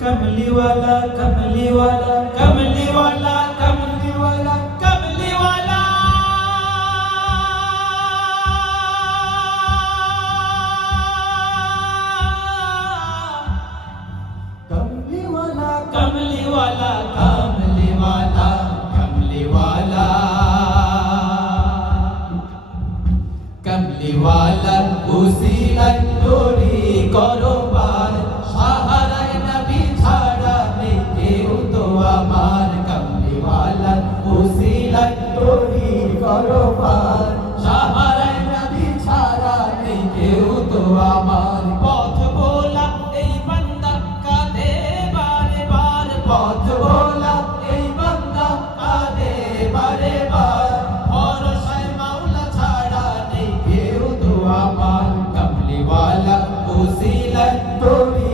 कमली वाला कमली वाला कमली वाला कमली वाला कमली वाला कमली वाला कमली वाला कमली वाला कमली वाला कमली वाला उसीला तोरी करो पार सहाराय नबी ছাড়া নেই কেউ তো আমার কমলি वाला उसीला तोरी करो पार सहाराय नबी ছাড়া নেই কেউ তো আমার পথ ভোলা এই বান্দা কাঁদে বারে বার পথ ভোলা এই বান্দা কাঁদে বারে বার ভরসায় মাওলা ছাড়া নেই কেউ তো আমার কমলি वाला उसीला तोरी